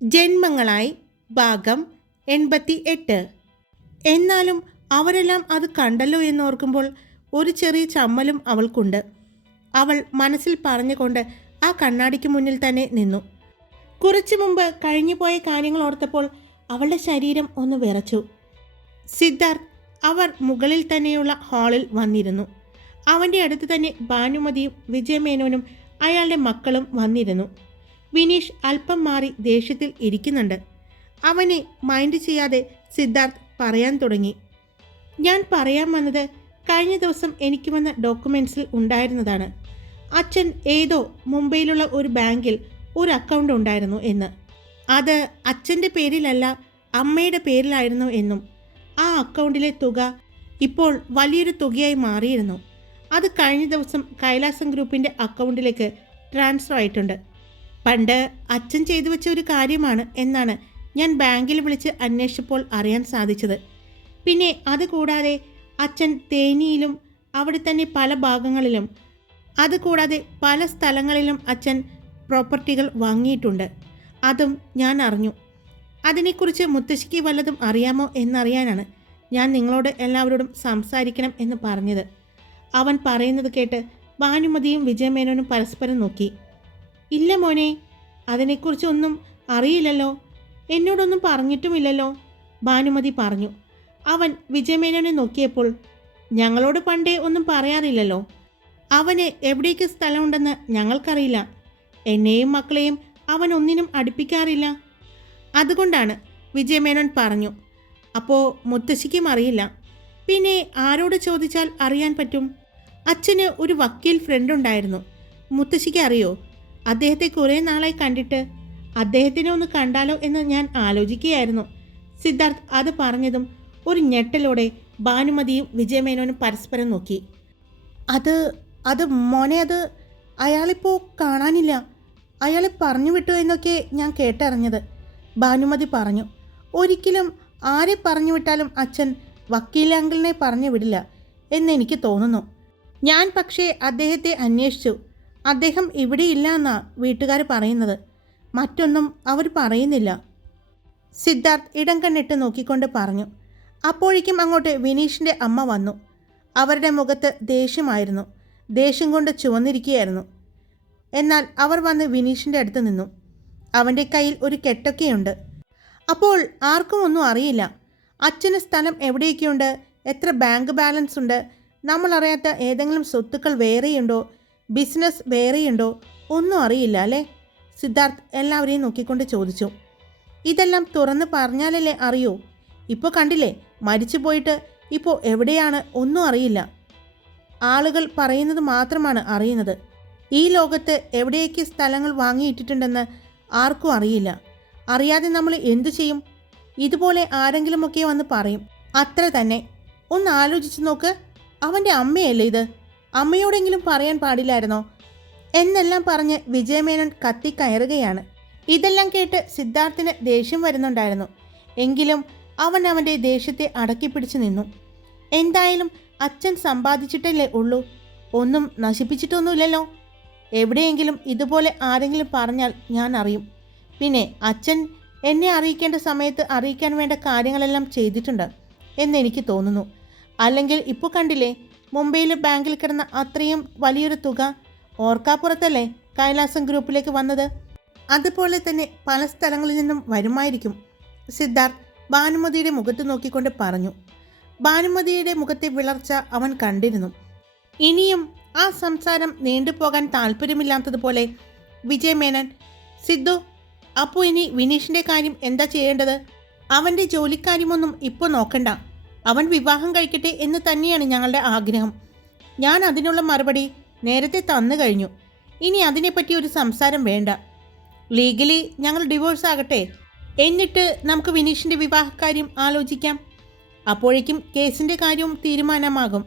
ജന്മങ്ങളായി ഭാഗം 88. എന്നാലും അവരെല്ലാം അത് കണ്ടല്ലോ എന്നോർക്കുമ്പോൾ ഒരു ചെറിയ ചമ്മലും അവൾക്കുണ്ട്. അവൾ മനസ്സിൽ പറഞ്ഞുകൊണ്ട് ആ കണ്ണാടിക്ക് മുന്നിൽ തന്നെ നിന്നു. കുറച്ചു മുമ്പ് കഴിഞ്ഞുപോയ കാര്യങ്ങൾ ഓർത്തപ്പോൾ അവളുടെ ശരീരം ഒന്ന് വിറച്ചു. സിദ്ധാർത്ഥ് അവർ മുകളിൽ തന്നെയുള്ള ഹാളിൽ വന്നിരുന്നു. അവൻ്റെ അടുത്ത് തന്നെ ഭാനുമതിയും വിജയമേനോനും അയാളുടെ മക്കളും വന്നിരുന്നു. വിനീഷ് അല്പം മാറി ദേഷ്യത്തിൽ ഇരിക്കുന്നുണ്ട്. അവനെ മൈൻഡ് ചെയ്യാതെ സിദ്ധാർത്ഥ് പറയാൻ തുടങ്ങി. ഞാൻ പറയാൻ വന്നത് കഴിഞ്ഞ ദിവസം എനിക്ക് വന്ന ഡോക്യുമെൻറ്റ്സിൽ ഉണ്ടായിരുന്നതാണ്. അച്ഛൻ ഏതോ മുംബൈയിലുള്ള ഒരു ബാങ്കിൽ ഒരു അക്കൗണ്ട് ഉണ്ടായിരുന്നു എന്ന്. അത് അച്ഛൻ്റെ പേരിലല്ല അമ്മയുടെ പേരിലായിരുന്നു എന്നും ആ അക്കൗണ്ടിലെ തുക ഇപ്പോൾ വലിയൊരു തുകയായി മാറിയിരുന്നു. അത് കഴിഞ്ഞ ദിവസം കൈലാസം ഗ്രൂപ്പിൻ്റെ അക്കൗണ്ടിലേക്ക് ട്രാൻസ്ഫർ ആയിട്ടുണ്ട്. പണ്ട് അച്ഛൻ ചെയ്തു വെച്ച ഒരു കാര്യമാണ് എന്നാണ് ഞാൻ ബാങ്കിൽ വിളിച്ച് അന്വേഷിച്ചപ്പോൾ അറിയാൻ സാധിച്ചത്. പിന്നെ അതുകൂടാതെ അച്ഛൻ തേനിയിലും അവിടെ തന്നെ പല ഭാഗങ്ങളിലും അതുകൂടാതെ പല സ്ഥലങ്ങളിലും അച്ഛൻ പ്രോപ്പർട്ടികൾ വാങ്ങിയിട്ടുണ്ട്. അതും ഞാൻ അറിഞ്ഞു. അതിനെക്കുറിച്ച് മുത്തശ്ശിക്ക് വല്ലതും അറിയാമോ എന്നറിയാനാണ് ഞാൻ നിങ്ങളോട് എല്ലാവരോടും സംസാരിക്കണം എന്ന് പറഞ്ഞത്. അവൻ പറയുന്നത് കേട്ട് ഭാനുമതിയും വിജയമേനോനും പരസ്പരം നോക്കി. ഇല്ല മോനെ, അതിനെക്കുറിച്ചൊന്നും അറിയില്ലല്ലോ, എന്നോടൊന്നും പറഞ്ഞിട്ടുമില്ലല്ലോ, ഭാനുമതി പറഞ്ഞു. അവൻ വിജയമേനോനെ നോക്കിയപ്പോൾ ഞങ്ങളോട് പണ്ടേ ഒന്നും പറയാറില്ലല്ലോ. അവന് എവിടേക്ക് സ്ഥലമുണ്ടെന്ന് ഞങ്ങൾക്കറിയില്ല. എന്നെയും മക്കളെയും അവൻ ഒന്നിനും അടുപ്പിക്കാറില്ല. അതുകൊണ്ടാണ്, വിജയമേനോൻ പറഞ്ഞു. അപ്പോൾ മുത്തശ്ശിക്കും അറിയില്ല. പിന്നെ ആരോട് ചോദിച്ചാൽ അറിയാൻ പറ്റും? അച്ഛന് ഒരു വക്കീൽ ഫ്രണ്ട് ഉണ്ടായിരുന്നു. മുത്തശ്ശിക്ക് അറിയോ? അദ്ദേഹത്തെ കുറേ നാളായി കണ്ടിട്ട്. അദ്ദേഹത്തിനെ ഒന്ന് കണ്ടാലോ എന്ന് ഞാൻ ആലോചിക്കുകയായിരുന്നു. സിദ്ധാർത്ഥ് അത് പറഞ്ഞതും ഒരു ഞെട്ടലോടെ ഭാനുമതിയും വിജയമേനോനും പരസ്പരം നോക്കി. അത് മോനെ, അത് അയാളിപ്പോൾ കാണാനില്ല. അയാളെ പറഞ്ഞു വിട്ടു എന്നൊക്കെ ഞാൻ കേട്ടറിഞ്ഞത്, ഭാനുമതി പറഞ്ഞു. ഒരിക്കലും ആരെ പറഞ്ഞു വിട്ടാലും അച്ഛൻ വക്കീൽ അങ്കിളിനെ പറഞ്ഞു വിടില്ല എന്നെനിക്ക് തോന്നുന്നു. ഞാൻ പക്ഷേ അദ്ദേഹത്തെ അന്വേഷിച്ചു. അദ്ദേഹം ഇവിടെ ഇല്ല എന്നാണ് വീട്ടുകാർ പറയുന്നത്. മറ്റൊന്നും അവർ പറയുന്നില്ല. സിദ്ധാർത്ഥ് ഇടം കണ്ണിട്ട് നോക്കിക്കൊണ്ട് പറഞ്ഞു. അപ്പോഴേക്കും അങ്ങോട്ട് വിനീഷിൻ്റെ അമ്മ വന്നു. അവരുടെ മുഖത്ത് ദേഷ്യമായിരുന്നു. ദേഷ്യം കൊണ്ട് ചുവന്നിരിക്കുകയായിരുന്നു. എന്നാൽ അവർ വന്ന് വിനീഷിൻ്റെ അടുത്ത് നിന്നു. അവൻ്റെ കയ്യിൽ ഒരു കെട്ടൊക്കെയുണ്ട്. അപ്പോൾ ആർക്കും ഒന്നും അറിയില്ല. അച്ഛന് സ്ഥലം എവിടെയൊക്കെയുണ്ട്, എത്ര ബാങ്ക് ബാലൻസ് ഉണ്ട്, നമ്മളറിയാത്ത ഏതെങ്കിലും സ്വത്തുക്കൾ വേറെയുണ്ടോ, ബിസിനസ് വേറെയുണ്ടോ, ഒന്നും അറിയില്ല അല്ലേ? സിദ്ധാർത്ഥ് എല്ലാവരെയും നോക്കിക്കൊണ്ട് ചോദിച്ചു. ഇതെല്ലാം തുറന്ന് പറഞ്ഞാലല്ലേ അറിയൂ. ഇപ്പോൾ കണ്ടില്ലേ, മരിച്ചു പോയിട്ട് ഇപ്പോൾ എവിടെയാണ് ഒന്നും അറിയില്ല. ആളുകൾ പറയുന്നത് മാത്രമാണ് അറിയുന്നത്. ഈ ലോകത്ത് എവിടെയൊക്കെ സ്ഥലങ്ങൾ വാങ്ങിയിട്ടിട്ടുണ്ടെന്ന് ആർക്കും അറിയില്ല. അറിയാതെ നമ്മൾ എന്തു ചെയ്യും? ഇതുപോലെ ആരെങ്കിലുമൊക്കെ വന്ന് പറയും, അത്ര തന്നെ. ഒന്ന് ആലോചിച്ച് നോക്ക്. അവൻ്റെ അമ്മയല്ലേ ഇത്? അമ്മയോടെങ്കിലും പറയാൻ പാടില്ലായിരുന്നോ എന്നെല്ലാം പറഞ്ഞ് വിജയമേനോൻ കത്തിക്കയറുകയാണ്. ഇതെല്ലാം കേട്ട് സിദ്ധാർത്ഥിന് ദേഷ്യം വരുന്നുണ്ടായിരുന്നു. എങ്കിലും അവൻ അവൻ്റെ ദേഷ്യത്തെ അടക്കിപ്പിടിച്ചു നിന്നു. എന്തായാലും അച്ഛൻ സമ്പാദിച്ചിട്ടല്ലേ ഉള്ളൂ, ഒന്നും നശിപ്പിച്ചിട്ടൊന്നുമില്ലല്ലോ. എവിടെയെങ്കിലും ഇതുപോലെ ആരെങ്കിലും പറഞ്ഞാൽ ഞാൻ അറിയും. പിന്നെ അച്ഛൻ എന്നെ അറിയിക്കേണ്ട സമയത്ത് അറിയിക്കാൻ വേണ്ട കാര്യങ്ങളെല്ലാം ചെയ്തിട്ടുണ്ട് എന്നെനിക്ക് തോന്നുന്നു. അല്ലെങ്കിൽ ഇപ്പോൾ കണ്ടില്ലേ, മുംബൈയിലെ ബാങ്കിൽ കിടന്ന അത്രയും വലിയൊരു തുക ഓർക്കാപ്പുറത്തല്ലേ കൈലാസം ഗ്രൂപ്പിലേക്ക് വന്നത്. അതുപോലെ തന്നെ പല സ്ഥലങ്ങളിൽ നിന്നും വരുമായിരിക്കും. സിദ്ധാർത്ഥ് ഭാനുമതിയുടെ മുഖത്ത് നോക്കിക്കൊണ്ട് പറഞ്ഞു. ഭാനുമതിയുടെ മുഖത്തെ വിളർച്ച അവൻ കണ്ടിരുന്നു. ഇനിയും ആ സംസാരം നീണ്ടുപോകാൻ താല്പര്യമില്ലാത്തതുപോലെ വിജയമേനോൻ, സിദ്ധു, അപ്പോൾ ഇനി വിനീഷിൻ്റെ കാര്യം എന്താ ചെയ്യേണ്ടത്? അവൻ്റെ ജോലിക്കാര്യമൊന്നും ഇപ്പോൾ നോക്കണ്ട. അവൻ വിവാഹം കഴിക്കട്ടെ എന്ന് തന്നെയാണ് ഞങ്ങളുടെ ആഗ്രഹം. ഞാൻ അതിനുള്ള മറുപടി നേരത്തെ തന്നു കഴിഞ്ഞു. ഇനി അതിനെപ്പറ്റി ഒരു സംസാരം വേണ്ട. ലീഗലി ഞങ്ങൾ ഡിവോഴ്സ് ആകട്ടെ, എന്നിട്ട് നമുക്ക് വിനീഷിൻ്റെ വിവാഹക്കാര്യം ആലോചിക്കാം. അപ്പോഴേക്കും കേസിൻ്റെ കാര്യവും തീരുമാനമാകും.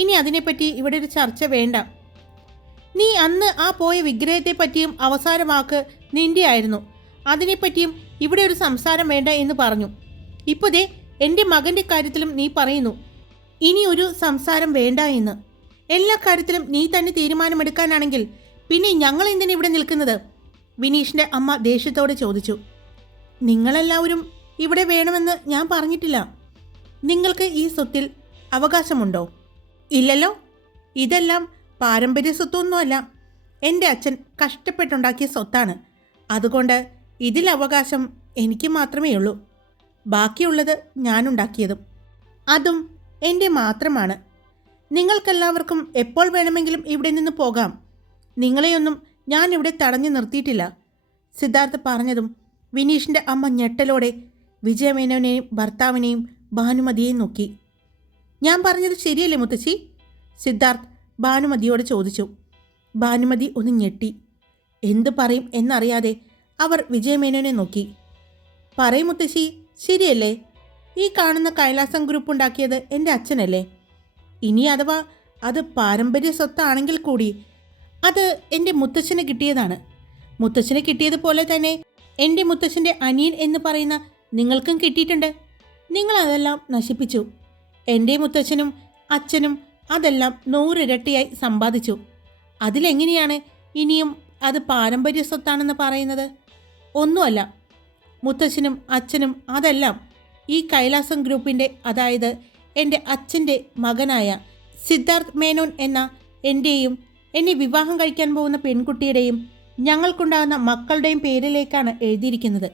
ഇനി അതിനെപ്പറ്റി ഇവിടെ ഒരു ചർച്ച വേണ്ട. നീ അന്ന് ആ പോയ വിഗ്രഹത്തെ പറ്റിയും അവസാന വാക്ക് നിൻ്റെ ആയിരുന്നു. അതിനെപ്പറ്റിയും ഇവിടെ ഒരു സംസാരം വേണ്ട എന്ന് പറഞ്ഞു. ഇപ്പോൾ ദേ എൻ്റെ മകൻ്റെ കാര്യത്തിലും നീ പറയുന്നു ഇനി ഒരു സംസാരം വേണ്ട എന്ന്. എല്ലാ കാര്യത്തിലും നീ തന്നെ തീരുമാനമെടുക്കാനാണെങ്കിൽ പിന്നെ ഞങ്ങൾ എന്തിനാ ഇവിടെ നിൽക്കുന്നത്? വിനീഷിൻ്റെ അമ്മ ദേഷ്യത്തോടെ ചോദിച്ചു. നിങ്ങളെല്ലാവരും ഇവിടെ വേണമെന്ന് ഞാൻ പറഞ്ഞിട്ടില്ല. നിങ്ങൾക്ക് ഈ സ്വത്തിൽ അവകാശമുണ്ടോ? ഇല്ലല്ലോ. ഇതെല്ലാം പാരമ്പര്യ സ്വത്തൊന്നുമല്ല. എൻ്റെ അച്ഛൻ കഷ്ടപ്പെട്ടുണ്ടാക്കിയ സ്വത്താണ്. അതുകൊണ്ട് ഇതിൽ അവകാശം എനിക്ക് മാത്രമേ ഉള്ളൂ. ബാക്കിയുള്ളത് ഞാനുണ്ടാക്കിയതും. അതും എൻ്റെ മാത്രമാണ്. നിങ്ങൾക്കെല്ലാവർക്കും എപ്പോൾ വേണമെങ്കിലും ഇവിടെ നിന്ന് പോകാം. നിങ്ങളെയൊന്നും ഞാനിവിടെ തടഞ്ഞു നിർത്തിയിട്ടില്ല. സിദ്ധാർത്ഥ് പറഞ്ഞതും വിനീഷിൻ്റെ അമ്മ ഞെട്ടലോടെ വിജയമേനോനെയും ഭർത്താവിനെയും ഭാനുമതിയെയും നോക്കി. ഞാൻ പറഞ്ഞത് ശരിയല്ലേ മുത്തശ്ശി? സിദ്ധാർത്ഥ് ഭാനുമതിയോട് ചോദിച്ചു. ഭാനുമതി ഒന്ന് ഞെട്ടി. എന്തു പറയും എന്നറിയാതെ അവർ വിജയമേനോനെ നോക്കി. പറയും മുത്തശ്ശി, ശരിയല്ലേ? ഈ കാണുന്ന കൈലാസം ഗ്രൂപ്പ് ഉണ്ടാക്കിയത് എൻ്റെ അച്ഛനല്ലേ? ഇനി അഥവാ അത് പാരമ്പര്യ സ്വത്താണെങ്കിൽ കൂടി അത് എൻ്റെ മുത്തച്ഛന് കിട്ടിയതാണ്. മുത്തച്ഛന് കിട്ടിയതുപോലെ തന്നെ എൻ്റെ മുത്തച്ഛൻ്റെ അനിയൻ എന്ന് പറയുന്ന നിങ്ങൾക്കും കിട്ടിയിട്ടുണ്ട്. നിങ്ങളതെല്ലാം നശിപ്പിച്ചു. എൻ്റെ മുത്തച്ഛനും അച്ഛനും അതെല്ലാം 100 ഇരട്ടിയായി സമ്പാദിച്ചു. അതിലെങ്ങനെയാണ് ഇനിയും അത് പാരമ്പര്യ സ്വത്താണെന്ന് പറയുന്നത്? ഒന്നുമല്ല. മുത്തച്ഛനും അച്ഛനും അതെല്ലാം ഈ കൈലാസം ഗ്രൂപ്പിൻ്റെ, അതായത് എൻ്റെ അച്ഛൻ്റെ മകനായ സിദ്ധാർത്ഥ് മേനോൻ എന്ന എൻ്റെയും എന്നെ വിവാഹം കഴിക്കാൻ പോകുന്ന പെൺകുട്ടിയുടെയും ഞങ്ങൾക്കുണ്ടാകുന്ന മക്കളുടെയും പേരിലേക്കാണ് എഴുതിയിരിക്കുന്നത്.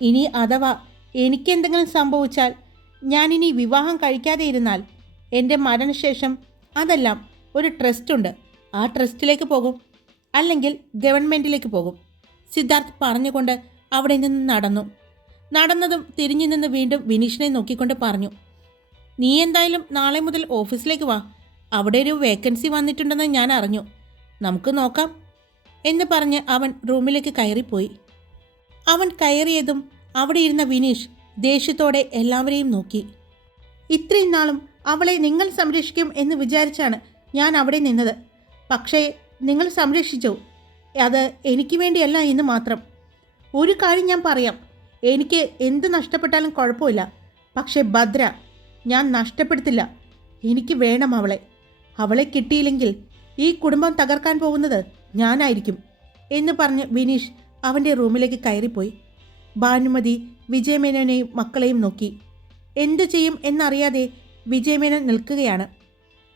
ഇനി അഥവാ എനിക്കെന്തെങ്കിലും സംഭവിച്ചാൽ, ഞാനിനി വിവാഹം കഴിക്കാതെ ഇരുന്നാൽ എൻ്റെ മരണശേഷം അതെല്ലാം ഒരു ട്രസ്റ്റുണ്ട്, ആ ട്രസ്റ്റിലേക്ക് പോകും, അല്ലെങ്കിൽ ഗവൺമെൻറ്റിലേക്ക് പോകും. സിദ്ധാർത്ഥ് പറഞ്ഞുകൊണ്ട് അവിടെ നിന്ന് നടന്നതും തിരിഞ്ഞു നിന്ന് വീണ്ടും വിനീഷിനെ നോക്കിക്കൊണ്ട് പറഞ്ഞു. നീ എന്തായാലും നാളെ മുതൽ ഓഫീസിലേക്ക് വാ. അവിടെ ഒരു വേക്കൻസി വന്നിട്ടുണ്ടെന്ന് ഞാൻ അറിഞ്ഞു. നമുക്ക് നോക്കാം എന്ന് പറഞ്ഞ് അവൻ റൂമിലേക്ക് കയറിപ്പോയി. അവൻ കയറിയതും അവിടെ ഇരുന്ന വിനീഷ് ദേഷ്യത്തോടെ എല്ലാവരെയും നോക്കി. ഇത്രയും നാളും അവളെ നിങ്ങൾ സംരക്ഷിക്കും എന്ന് വിചാരിച്ചാണ് ഞാൻ അവിടെ നിന്നത്. പക്ഷേ നിങ്ങൾ സംരക്ഷിച്ചു. അത് എനിക്ക് വേണ്ടിയല്ല എന്ന് മാത്രം. ഒരു കാര്യം ഞാൻ പറയാം, എനിക്ക് എന്ത് നഷ്ടപ്പെട്ടാലും കുഴപ്പമില്ല. പക്ഷേ ഭദ്ര ഞാൻ നഷ്ടപ്പെടുത്തില്ല. എനിക്ക് വേണം അവളെ. അവളെ കിട്ടിയില്ലെങ്കിൽ ഈ കുടുംബം തകർക്കാൻ പോകുന്നത് ഞാനായിരിക്കും എന്ന് പറഞ്ഞ് വിനീഷ് അവൻ്റെ റൂമിലേക്ക് കയറിപ്പോയി. ഭാനുമതി വിജയമേനോനെയും മക്കളെയും നോക്കി. എന്തു ചെയ്യും എന്നറിയാതെ വിജയമേനോൻ നിൽക്കുകയാണ്.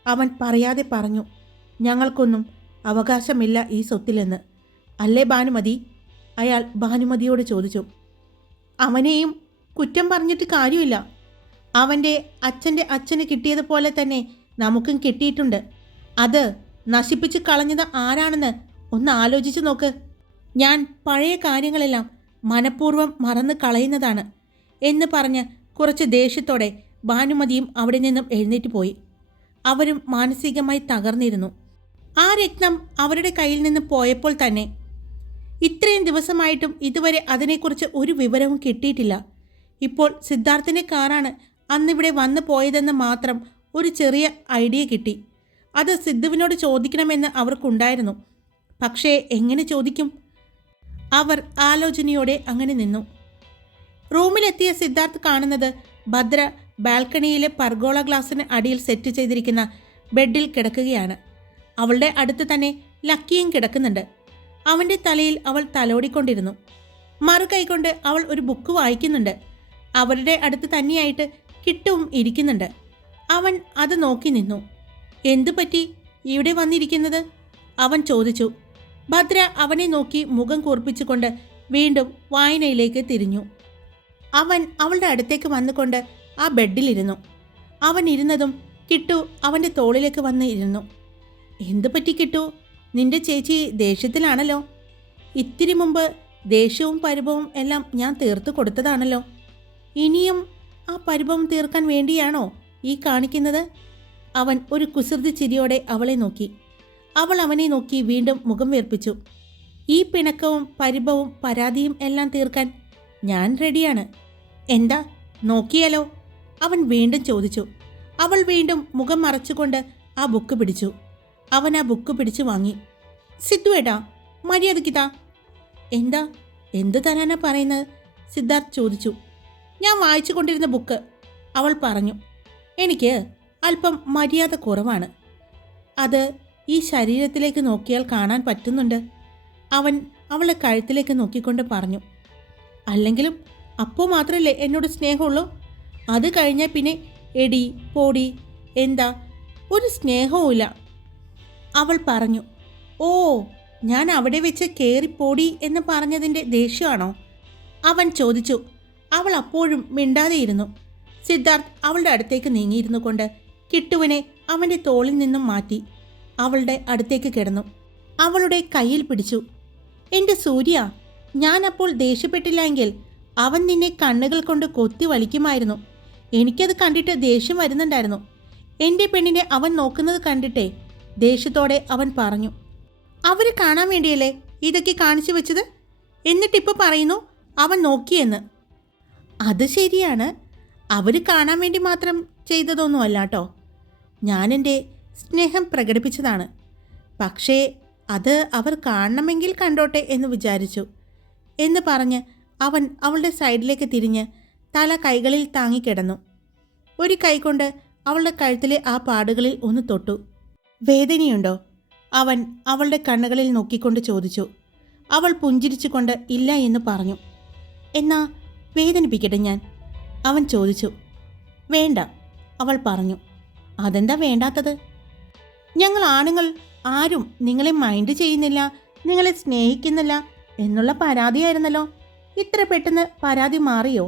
അവൻ പറയാതെ പറഞ്ഞു, ഞങ്ങൾക്കൊന്നും അവകാശമില്ല ഈ സ്വത്തിലെന്ന്. അല്ലേ ഭാനുമതി? അയാൾ ഭാനുമതിയോട് ചോദിച്ചു. അവനെയും കുറ്റം പറഞ്ഞിട്ട് കാര്യമില്ല. അവൻ്റെ അച്ഛൻ്റെ അച്ഛന് കിട്ടിയതുപോലെ തന്നെ നമുക്കും കിട്ടിയിട്ടുണ്ട്. അത് നശിപ്പിച്ച് കളഞ്ഞത് ആരാണെന്ന് ഒന്ന് ആലോചിച്ച് നോക്ക്. ഞാൻ പഴയ കാര്യങ്ങളെല്ലാം മനഃപൂർവ്വം മറന്ന് കളയുന്നതാണ് എന്ന് പറഞ്ഞ് കുറച്ച് ദേഷ്യത്തോടെ ഭാനുമതിയും അവിടെ നിന്നും എഴുന്നേറ്റ് പോയി. അവരും മാനസികമായി തകർന്നിരുന്നു. ആ രത്നം അവരുടെ കയ്യിൽ നിന്ന് പോയപ്പോൾ തന്നെ ഇത്രയും ദിവസമായിട്ടും ഇതുവരെ അതിനെക്കുറിച്ച് ഒരു വിവരവും കിട്ടിയിട്ടില്ല. ഇപ്പോൾ സിദ്ധാർത്ഥിൻ്റെ കാറാണ് അന്നിവിടെ വന്നു പോയതെന്ന് മാത്രം ഒരു ചെറിയ ഐഡിയ കിട്ടി. അത് സിദ്ധുവിനോട് ചോദിക്കണമെന്ന് അവർക്കുണ്ടായിരുന്നു. പക്ഷേ എങ്ങനെ ചോദിക്കും? അവർ ആലോചനയോടെ അങ്ങനെ നിന്നു. റൂമിലെത്തിയ സിദ്ധാർത്ഥ് കാണുന്നത് ഭദ്ര ബാൽക്കണിയിലെ പർഗോള ഗ്ലാസിന് അടിയിൽ സെറ്റ് ചെയ്തിരിക്കുന്ന ബെഡിൽ കിടക്കുകയാണ്. അവളുടെ അടുത്ത് തന്നെ ലക്കിയും കിടക്കുന്നുണ്ട്. അവൻ്റെ തലയിൽ അവൾ തലോടിക്കൊണ്ടിരുന്നു. മറുകൈകൊണ്ട് അവൾ ഒരു ബുക്ക് വായിക്കുന്നുണ്ട്. അവരുടെ അടുത്ത് തന്നെയായിട്ട് കിട്ടുവും ഇരിക്കുന്നുണ്ട്. അവൻ അത് നോക്കി നിന്നു. എന്തു പറ്റി ഇവിടെ വന്നിരിക്കുന്നത്? അവൻ ചോദിച്ചു. ഭദ്ര അവനെ നോക്കി മുഖം കൂർപ്പിച്ചുകൊണ്ട് വീണ്ടും വായനയിലേക്ക് തിരിഞ്ഞു. അവൻ അവളുടെ അടുത്തേക്ക് വന്നുകൊണ്ട് ആ ബെഡിലിരുന്നു. അവൻ ഇരുന്നതും കിട്ടു അവൻ്റെ തോളിലേക്ക് വന്ന് ഇരുന്നു. എന്തു പറ്റി കിട്ടു? നിന്റെ ചേച്ചി ദേഷ്യത്തിലാണല്ലോ. ഇത്തിരി മുമ്പ് ദേഷ്യവും പരിഭവവും എല്ലാം ഞാൻ തീർത്തു കൊടുത്തതാണല്ലോ. ഇനിയും ആ പരിഭവം തീർക്കാൻ വേണ്ടിയാണോ ഈ കാണിക്കുന്നത്? അവൻ ഒരു കുസൃതി ചിരിയോടെ അവളെ നോക്കി. അവൾ അവനെ നോക്കി വീണ്ടും മുഖം വീർപ്പിച്ചു. ഈ പിണക്കവും പരിഭവവും പരാതിയും എല്ലാം തീർക്കാൻ ഞാൻ റെഡിയാണ്. എന്താ, നോക്കിയാലോ? അവൻ വീണ്ടും ചോദിച്ചു. അവൾ വീണ്ടും മുഖം മറച്ചുകൊണ്ട് ആ ബുക്ക് പിടിച്ചു. അവൻ ആ ബുക്ക് പിടിച്ചു വാങ്ങി. സിദ്ധു ഏട്ടാ, മര്യാദയ്ക്ക് താ. എന്താ, എന്ത് തരാനാ പറയുന്നത്? സിദ്ധാർത്ഥ് ചോദിച്ചു. ഞാൻ വായിച്ചു കൊണ്ടിരുന്ന ബുക്ക്, അവൾ പറഞ്ഞു. എനിക്ക് അല്പം മര്യാദ കുറവാണ്. അത് ഈ ശരീരത്തിലേക്ക് നോക്കിയാൽ കാണാൻ പറ്റുന്നുണ്ട്. അവൻ അവളെ കഴുത്തിലേക്ക് നോക്കിക്കൊണ്ട് പറഞ്ഞു. അല്ലെങ്കിലും അപ്പോൾ മാത്രമല്ലേ എന്നോട് സ്നേഹമുള്ളൂ. അത് കഴിഞ്ഞാൽ പിന്നെ എടി പോടി എന്താ ഒരു സ്നേഹവുമില്ല. അവൾ പറഞ്ഞു. ഓ, ഞാൻ അവിടെ വെച്ച് കയറിപ്പോടി എന്ന് പറഞ്ഞതിൻ്റെ ദേഷ്യമാണോ? അവൻ ചോദിച്ചു. അവൾ അപ്പോഴും മിണ്ടാതെയിരുന്നു. സിദ്ധാർത്ഥ് അവളുടെ അടുത്തേക്ക് നീങ്ങിയിരുന്നു കൊണ്ട് കിട്ടുവിനെ അവൻ്റെ തോളിൽ നിന്നും മാറ്റി അവളുടെ അടുത്തേക്ക് കിടന്നു. അവളുടെ കയ്യിൽ പിടിച്ചു. എൻ്റെ സൂര്യ, ഞാനപ്പോൾ ദേഷ്യപ്പെട്ടില്ലെങ്കിൽ അവൻ നിന്നെ കണ്ണുകൾ കൊണ്ട് കൊത്തി വലിക്കുമായിരുന്നു. എനിക്കത് കണ്ടിട്ട് ദേഷ്യം വരുന്നുണ്ടായിരുന്നു. എൻ്റെ പെണ്ണിനെ അവൻ നോക്കുന്നത് കണ്ടിട്ടേ. ദേഷ്യത്തോടെ അവൻ പറഞ്ഞു. അവർ കാണാൻ വേണ്ടിയല്ലേ ഇതൊക്കെ കാണിച്ചു വെച്ചത്? എന്നിട്ടിപ്പോൾ പറയുന്നു അവൻ നോക്കിയെന്ന്. അത് ശരിയാണ്, അവർ കാണാൻ വേണ്ടി മാത്രം ചെയ്തതൊന്നുമല്ല കേട്ടോ. ഞാനെൻ്റെ സ്നേഹം പ്രകടിപ്പിച്ചതാണ്. പക്ഷേ അത് അവർ കാണണമെങ്കിൽ കണ്ടോട്ടെ എന്ന് വിചാരിച്ചു എന്ന് പറഞ്ഞ് അവൻ അവളുടെ സൈഡിലേക്ക് തിരിഞ്ഞ് തല കൈകളിൽ താങ്ങിക്കിടന്നു. ഒരു കൈ കൊണ്ട് അവളുടെ കഴുത്തിലെ ആ പാടുകളിൽ ഒന്ന് തൊട്ടു. വേദനയുണ്ടോ? അവൻ അവളുടെ കണ്ണുകളിൽ നോക്കിക്കൊണ്ട് ചോദിച്ചു. അവൾ പുഞ്ചിരിച്ചുകൊണ്ട് ഇല്ല എന്ന് പറഞ്ഞു. എന്നാ വേദനിപ്പിക്കട്ടെ ഞാൻ? അവൻ ചോദിച്ചു. വേണ്ട, അവൾ പറഞ്ഞു. അതെന്താ വേണ്ടാത്തത്? ഞങ്ങൾ ആണുങ്ങൾ ആരും നിങ്ങളെ മൈൻഡ് ചെയ്യുന്നില്ല, നിങ്ങളെ സ്നേഹിക്കുന്നില്ല എന്നുള്ള പരാതിയായിരുന്നല്ലോ. ഇത്ര പെട്ടെന്ന് പരാതി മാറിയോ?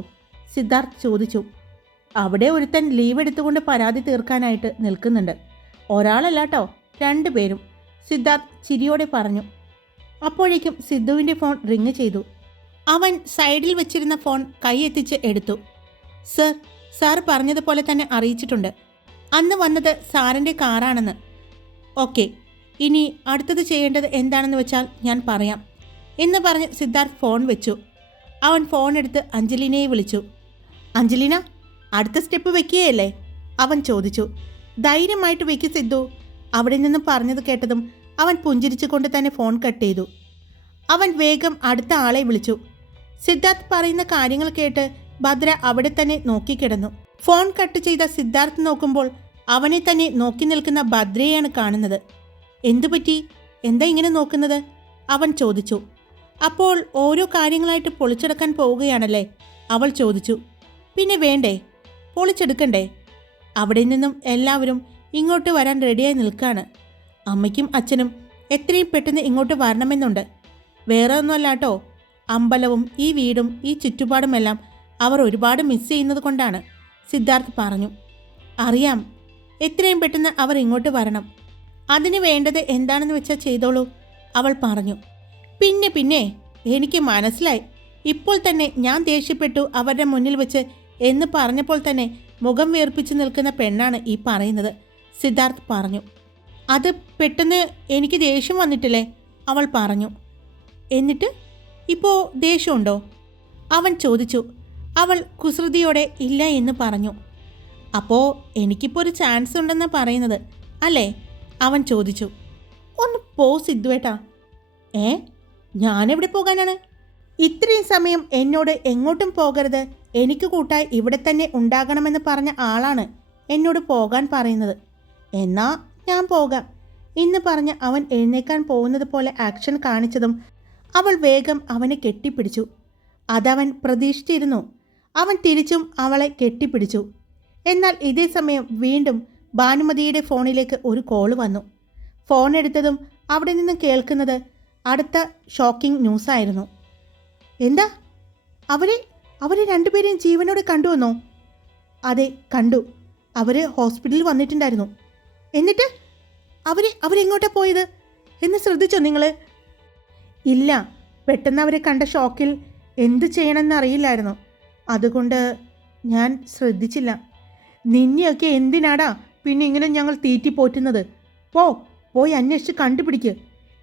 സിദ്ധാർത്ഥ് ചോദിച്ചു. അവിടെ ഒരുത്തൻ ലീവ് എടുത്തുകൊണ്ട് പരാതി തീർക്കാനായിട്ട് നിൽക്കുന്നുണ്ട്. ഒരാളല്ല കേട്ടോ, 2 പേരും, സിദ്ധാർത്ഥ് ചിരിയോടെ പറഞ്ഞു. അപ്പോഴേക്കും സിദ്ധുവിൻ്റെ ഫോൺ റിങ് ചെയ്തു. അവൻ സൈഡിൽ വെച്ചിരുന്ന ഫോൺ കൈയെത്തിച്ച് എടുത്തു. സാർ പറഞ്ഞതുപോലെ തന്നെ അറിയിച്ചിട്ടുണ്ട്. അന്ന് വന്നത് സാറിൻ്റെ കാറാണെന്ന്. ഓക്കെ, ഇനി അടുത്തത് ചെയ്യേണ്ടത് എന്താണെന്ന് വെച്ചാൽ ഞാൻ പറയാം എന്ന് പറഞ്ഞ് സിദ്ധാർത്ഥ് ഫോൺ വെച്ചു. അവൻ ഫോൺ എടുത്ത് അഞ്ജലിനെ വിളിച്ചു. അഞ്ജലിന, അടുത്ത സ്റ്റെപ്പ് വെക്കുകയല്ലേ? അവൻ ചോദിച്ചു. ധൈര്യമായിട്ട് വെക്ക് സിദ്ധു. അവിടെ നിന്നും പറഞ്ഞത് കേട്ടതും അവൻ പുഞ്ചിരിച്ചുകൊണ്ട് തന്നെ ഫോൺ കട്ട് ചെയ്തു. അവൻ വേഗം അടുത്ത ആളെ വിളിച്ചു. സിദ്ധാർത്ഥ് പറയുന്ന കാര്യങ്ങൾ കേട്ട് ഭദ്ര അവിടെ തന്നെ നോക്കിക്കിടന്നു. ഫോൺ കട്ട് ചെയ്ത സിദ്ധാർത്ഥ് നോക്കുമ്പോൾ അവനെ തന്നെ നോക്കി നിൽക്കുന്ന ഭദ്രയെയാണ് കാണുന്നത്. എന്തുപറ്റി? എന്താ ഇങ്ങനെ നോക്കുന്നത്? അവൻ ചോദിച്ചു. അപ്പോൾ ഓരോ കാര്യങ്ങളായിട്ട് പൊളിച്ചെടുക്കാൻ പോവുകയാണല്ലേ? അവൾ ചോദിച്ചു. പിന്നെ വേണ്ടേ, പൊളിച്ചെടുക്കണ്ടേ? അവിടെ നിന്നും എല്ലാവരും ഇങ്ങോട്ട് വരാൻ റെഡിയായി നിൽക്കുകയാണ്. അമ്മയ്ക്കും അച്ഛനും എത്രയും പെട്ടെന്ന് ഇങ്ങോട്ട് വരണമെന്നുണ്ട്. വേറെ ഒന്നുമല്ല കേട്ടോ, അമ്പലവും ഈ വീടും ഈ ചുറ്റുപാടുമെല്ലാം അവർ ഒരുപാട് മിസ് ചെയ്യുന്നത് കൊണ്ടാണ്, സിദ്ധാർത്ഥ് പറഞ്ഞു. അറിയാം, എത്രയും പെട്ടെന്ന് അവർ ഇങ്ങോട്ട് വരണം. അതിന് വേണ്ടത് എന്താണെന്ന് വെച്ചാൽ ചെയ്തോളൂ, അവൾ പറഞ്ഞു. പിന്നെ എനിക്ക് മനസ്സിലായി. ഇപ്പോൾ തന്നെ ഞാൻ ദേഷ്യപ്പെട്ടു അവരുടെ മുന്നിൽ വെച്ച് എന്ന് പറഞ്ഞപ്പോൾ തന്നെ മുഖം വീർപ്പിച്ച് നിൽക്കുന്ന പെണ്ണാണ് ഈ പറയുന്നത്, സിദ്ധാർത്ഥ് പറഞ്ഞു. അത് പെട്ടെന്ന് എനിക്ക് ദേഷ്യം വന്നിട്ടില്ലേ? അവൾ പറഞ്ഞു. എന്നിട്ട് ഇപ്പോൾ ദേഷ്യമുണ്ടോ? അവൻ ചോദിച്ചു. അവൾ കുസൃതിയോടെ ഇല്ല എന്ന് പറഞ്ഞു. അപ്പോൾ എനിക്കിപ്പോൾ ഒരു ചാൻസ് ഉണ്ടെന്നാണ് പറയുന്നത് അല്ലേ? അവൻ ചോദിച്ചു. ഒന്ന് പോ സിദ്ധുവേട്ടാ. ഞാനെവിടെ പോകാനാണ്? ഇത്രയും സമയം എന്നോട് എങ്ങോട്ടും പോകരുത്, എനിക്ക് കൂട്ടായി ഇവിടെ തന്നെ ഉണ്ടാകണമെന്ന് പറഞ്ഞ ആളാണ് എന്നോട് പോകാൻ പറയുന്നത്. എന്നാ ഞാൻ പോകാം എന്ന് പറഞ്ഞ് അവൻ എഴുന്നേക്കാൻ പോകുന്നത് പോലെ ആക്ഷൻ കാണിച്ചതും അവൾ വേഗം അവനെ കെട്ടിപ്പിടിച്ചു. അതവൻ പ്രതീക്ഷിച്ചിരുന്നു. അവൻ തിരിച്ചും അവളെ കെട്ടിപ്പിടിച്ചു. എന്നാൽ ഇതേ സമയം വീണ്ടും ഭാനുമതിയുടെ ഫോണിലേക്ക് ഒരു കോള് വന്നു. ഫോൺ എടുത്തതും അവിടെ നിന്ന് കേൾക്കുന്നത് അടുത്ത ഷോക്കിംഗ് ന്യൂസായിരുന്നു. എന്താ, അവരെ 2 പേരെയും ജീവനോടെ കണ്ടുവന്നോ? അതെ, കണ്ടു. അവർ ഹോസ്പിറ്റലിൽ വന്നിട്ടുണ്ടായിരുന്നു. എന്നിട്ട് അവരെങ്ങോട്ടാ പോയത് എന്ന് ശ്രദ്ധിച്ചോ നിങ്ങൾ? ഇല്ല, പെട്ടെന്ന് അവരെ കണ്ട ഷോക്കിൽ എന്ത് ചെയ്യണമെന്നറിയില്ലായിരുന്നു. അതുകൊണ്ട് ഞാൻ ശ്രദ്ധിച്ചില്ല. നിന്നെയൊക്കെ എന്തിനാടാ പിന്നെ ഇങ്ങനെ ഞങ്ങൾ തീറ്റിപ്പോറ്റുന്നത്? പോയി അന്വേഷിച്ച് കണ്ടുപിടിക്ക്.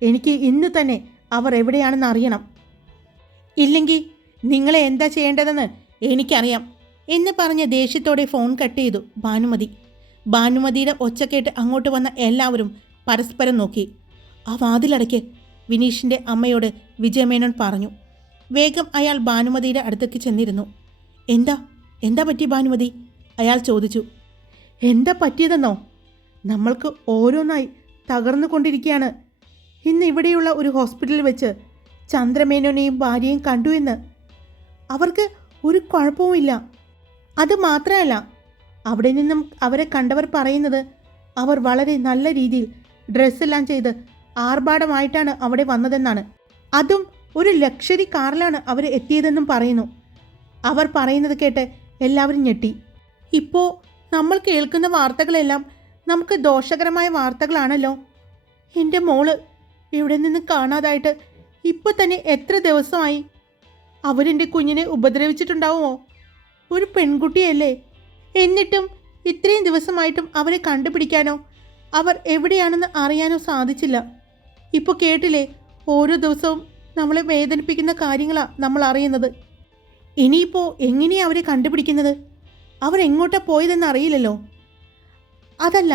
എനിക്ക് ഇന്ന് തന്നെ അവർ എവിടെയാണെന്ന് അറിയണം. ഇല്ലെങ്കിൽ നിങ്ങളെ എന്താ ചെയ്യേണ്ടതെന്ന് എനിക്കറിയാം എന്ന് പറഞ്ഞ് ദേഷ്യത്തോടെ ഫോൺ കട്ട് ചെയ്തു ഭാനുമതി. ഭാനുമതിയുടെ ഒച്ചക്കേട്ട് അങ്ങോട്ട് വന്ന എല്ലാവരും പരസ്പരം നോക്കി. ആ വാതിലടയ്ക്ക്, വിനീഷിൻ്റെ അമ്മയോട് വിജയമേനോൻ പറഞ്ഞു. വേഗം അയാൾ ഭാനുമതിയുടെ അടുത്തേക്ക് ചെന്നിരുന്നു. എന്താ പറ്റി ഭാനുമതി? അയാൾ ചോദിച്ചു. എന്താ പറ്റിയതെന്നോ? നമ്മൾക്ക് ഓരോന്നായി തകർന്നു കൊണ്ടിരിക്കുകയാണ്. ഇന്ന് ഇവിടെയുള്ള ഒരു ഹോസ്പിറ്റലിൽ വെച്ച് ചന്ദ്രമേനോനെയും ഭാര്യയും കണ്ടു എന്ന്. അവർക്ക് ഒരു കുഴപ്പവുമില്ല. അത് മാത്രമല്ല, അവിടെ നിന്നും അവരെ കണ്ടവർ പറയുന്നത് അവർ വളരെ നല്ല രീതിയിൽ ഡ്രസ്സെല്ലാം ചെയ്ത് ആർഭാടമായിട്ടാണ് അവിടെ വന്നതെന്നാണ്. അതും ഒരു ലക്ഷറി കാറിലാണ് അവർ എത്തിയതെന്നും പറയുന്നു. അവർ പറയുന്നത് കേട്ട് എല്ലാവരും ഞെട്ടി. ഇപ്പോൾ നമ്മൾ കേൾക്കുന്ന വാർത്തകളെല്ലാം നമുക്ക് ദോഷകരമായ വാർത്തകളാണല്ലോ. എൻ്റെ മോള് ഇവിടെ നിന്ന് കാണാതായിട്ട് ഇപ്പോൾ തന്നെ എത്ര ദിവസമായി? അവരെൻ്റെ കുഞ്ഞിനെ ഉപദ്രവിച്ചിട്ടുണ്ടാവുമോ? ഒരു പെൺകുട്ടിയല്ലേ? എന്നിട്ടും ഇത്രയും ദിവസമായിട്ടും അവരെ കണ്ടുപിടിക്കാനോ അവർ എവിടെയാണെന്ന് അറിയാനോ സാധിച്ചില്ല. ഇപ്പോൾ കേട്ടില്ലേ, ഓരോ ദിവസവും നമ്മളെ വേദനിപ്പിക്കുന്ന കാര്യങ്ങളാണ് നമ്മൾ അറിയുന്നത്. ഇനിയിപ്പോൾ എങ്ങനെയാണ് അവരെ കണ്ടുപിടിക്കുന്നത്? അവരെങ്ങോട്ടാണ് പോയതെന്ന് അറിയില്ലല്ലോ. അതല്ല,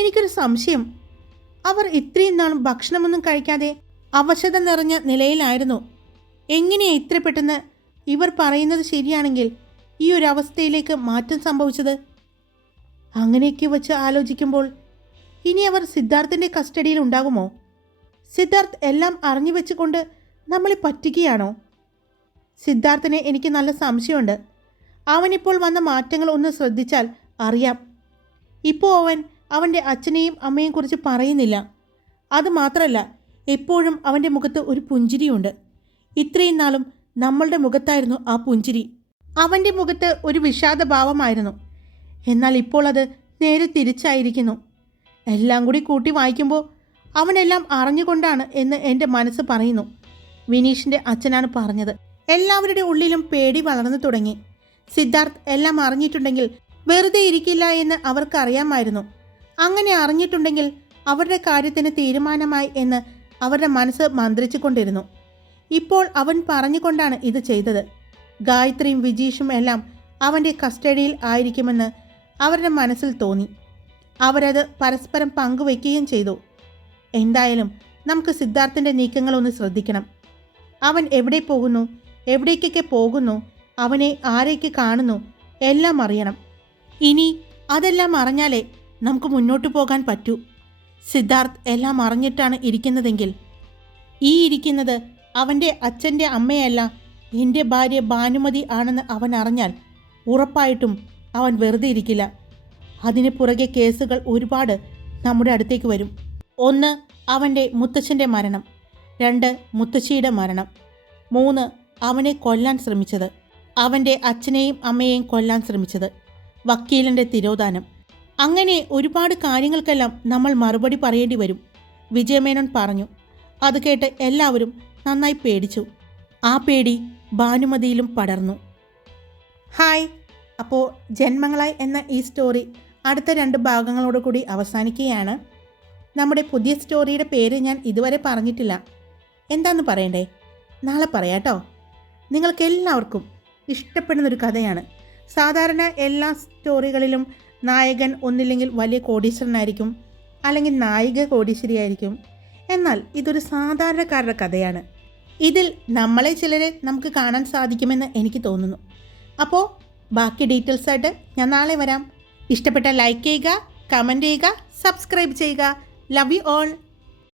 എനിക്കൊരു സംശയം. അവർ ഇത്രയും നാളും ഭക്ഷണമൊന്നും കഴിക്കാതെ അവശത നിറഞ്ഞ നിലയിലായിരുന്നു. എങ്ങനെയാണ് ഇത്ര പെട്ടെന്ന് ഇവർ പറയുന്നത് ശരിയാണെങ്കിൽ ഈ ഒരു അവസ്ഥയിലേക്ക് മാറ്റം സംഭവിച്ചത്? അങ്ങനെയൊക്കെ വെച്ച് ആലോചിക്കുമ്പോൾ ഇനി അവർ സിദ്ധാർത്ഥിൻ്റെ കസ്റ്റഡിയിൽ ഉണ്ടാകുമോ? സിദ്ധാർത്ഥ് എല്ലാം അറിഞ്ഞു വെച്ചുകൊണ്ട് നമ്മളെ പറ്റിക്കുകയാണോ? സിദ്ധാർത്ഥിനെ എനിക്ക് നല്ല സംശയമുണ്ട്. അവനിപ്പോൾ വന്ന മാറ്റങ്ങൾ ഒന്ന് ശ്രദ്ധിച്ചാൽ അറിയാം. ഇപ്പോൾ അവൻ്റെ അച്ഛനെയും അമ്മയെയും കുറിച്ച് പറയുന്നില്ല. അതുമാത്രമല്ല, എപ്പോഴും അവൻ്റെ മുഖത്ത് ഒരു പുഞ്ചിരിയുണ്ട്. ഇത്രയും നാളും നമ്മളുടെ മുഖത്തായിരുന്നു ആ പുഞ്ചിരി. അവൻ്റെ മുഖത്ത് ഒരു വിഷാദഭാവമായിരുന്നു. എന്നാൽ ഇപ്പോൾ അത് നേരെ തിരിച്ചായിരിക്കുന്നു. എല്ലാം കൂടി കൂട്ടി വായിക്കുമ്പോൾ അവനെല്ലാം അറിഞ്ഞുകൊണ്ടാണ് എന്ന് എൻ്റെ മനസ്സ് പറയുന്നു. വിനീഷിൻ്റെ അച്ഛനാണ് പറഞ്ഞത്. എല്ലാവരുടെ ഉള്ളിലും പേടി വളർന്നു തുടങ്ങി. സിദ്ധാർത്ഥ് എല്ലാം അറിഞ്ഞിട്ടുണ്ടെങ്കിൽ വെറുതെ ഇരിക്കില്ല എന്ന് അവർക്കറിയാമായിരുന്നു. അങ്ങനെ അറിഞ്ഞിട്ടുണ്ടെങ്കിൽ അവരുടെ കാര്യത്തിന് തീരുമാനമായി എന്ന് അവരുടെ മനസ്സ് മന്ത്രിച്ചു കൊണ്ടിരുന്നു. ഇപ്പോൾ അവൻ പറഞ്ഞുകൊണ്ടാണ് ഇത് ചെയ്തത്. ഗായത്രിയും വിജീഷും എല്ലാം അവൻ്റെ കസ്റ്റഡിയിൽ ആയിരിക്കുമെന്ന് അവരുടെ മനസ്സിൽ തോന്നി. അവരത് പരസ്പരം പങ്കുവയ്ക്കുകയും ചെയ്തു. എന്തായാലും നമുക്ക് സിദ്ധാർത്ഥിൻ്റെ നീക്കങ്ങളൊന്ന് ശ്രദ്ധിക്കണം. അവൻ എവിടെ പോകുന്നു, എവിടേക്കൊക്കെ പോകുന്നു, അവനെ ആരേക്ക് കാണുന്നു, എല്ലാം അറിയണം. ഇനി അതെല്ലാം അറിഞ്ഞാലേ നമുക്ക് മുന്നോട്ട് പോകാൻ പറ്റൂ. സിദ്ധാർത്ഥ് എല്ലാം അറിഞ്ഞിട്ടാണ് ഇരിക്കുന്നതെങ്കിൽ ഈ ഇരിക്കുന്നത് അവൻ്റെ അച്ഛൻ്റെ അമ്മയല്ല, എൻ്റെ ഭാര്യ ഭാനുമതി ആണെന്ന് അവൻ അറിഞ്ഞാൽ ഉറപ്പായിട്ടും അവൻ വെറുതെ ഇരിക്കില്ല. അതിന് പുറകെ കേസുകൾ ഒരുപാട് നമ്മുടെ അടുത്തേക്ക് വരും. 1, അവൻ്റെ മുത്തച്ഛൻ്റെ മരണം. 2, മുത്തശ്ശിയുടെ മരണം. 3, അവനെ കൊല്ലാൻ ശ്രമിച്ചത്. അവൻ്റെ അച്ഛനെയും അമ്മയെയും കൊല്ലാൻ ശ്രമിച്ചത്. വക്കീലിൻ്റെ തിരോധാനം. അങ്ങനെ ഒരുപാട് കാര്യങ്ങൾക്കെല്ലാം നമ്മൾ മറുപടി പറയേണ്ടി വരും, വിജയമേനോൻ പറഞ്ഞു. അത് കേട്ട് എല്ലാവരും നന്നായി പേടിച്ചു. ആ പേടി ഭാനുമതിയിലും പടർന്നു. ഹായ്, അപ്പോൾ ജന്മങ്ങളായി എന്ന ഈ സ്റ്റോറി അടുത്ത 2 ഭാഗങ്ങളോട് കൂടി അവസാനിക്കുകയാണ്. നമ്മുടെ പുതിയ സ്റ്റോറിയുടെ പേര് ഞാൻ ഇതുവരെ പറഞ്ഞിട്ടില്ല. എന്താണെന്ന് പറയണ്ടേ? നാളെ പറയാട്ടോ. നിങ്ങൾക്കെല്ലാവർക്കും ഇഷ്ടപ്പെടുന്നൊരു കഥയാണ്. സാധാരണ എല്ലാ സ്റ്റോറികളിലും നായകൻ ഒന്നില്ലെങ്കിൽ വലിയ കോടീശ്വരനായിരിക്കും, അല്ലെങ്കിൽ നായിക കോടീശ്വരിയായിരിക്കും. എന്നാൽ ഇതൊരു സാധാരണക്കാരുടെ കഥയാണ്. ഇതിൽ നമ്മളെ ചിലരെ നമുക്ക് കാണാൻ സാധിക്കുമെന്ന് എനിക്ക് തോന്നുന്നു. അപ്പോൾ ബാക്കി ഡീറ്റെയിൽസായിട്ട് ഞാൻ നാളെ വരാം. ഇഷ്ടപ്പെട്ട ലൈക്ക് ചെയ്യുക, കമൻറ്റ് ചെയ്യുക, സബ്സ്ക്രൈബ് ചെയ്യുക. Love you all.